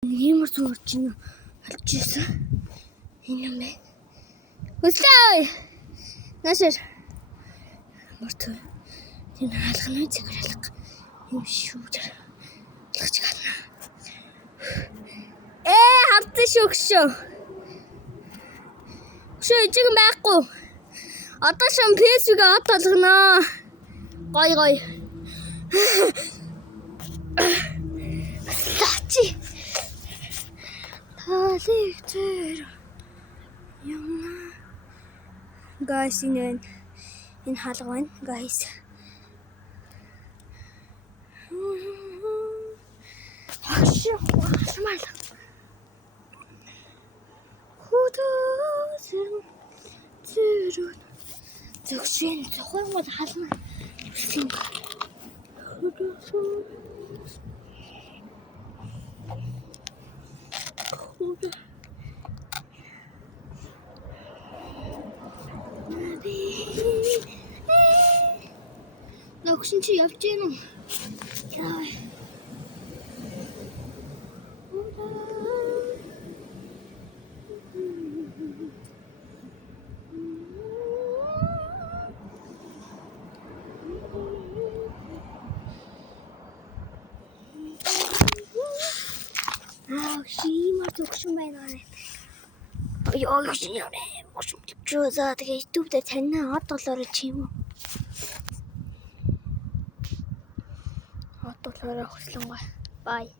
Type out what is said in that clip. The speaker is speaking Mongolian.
Ямар зүгээр чинь олж ирсэн. Энэ юм байна. Өстой. Нашир. Мөртөө. Энэ хаалганы зэвэр алга. Юм шүүж. Лагч гарна. Хавцсан шүүгшөө. Өшөө ижиг байхгүй. Одоо шам фэйсбүүк ат болгоно. Гой. Лачи. Талигтэр. Яна. Guys, энэ хаалга байна, guys. Хашмал. Худозэн зүрх. Зөвшин зохиомод хална. Нөхшин чи явж гин үү? Яа. Шимар зөвшин байна. Яа гэж юм бэ? Мошим чижээ тэгээ YouTube дээр таньна од доллараар чи юм уу? Од доллараар хөслөнгөө. Bye.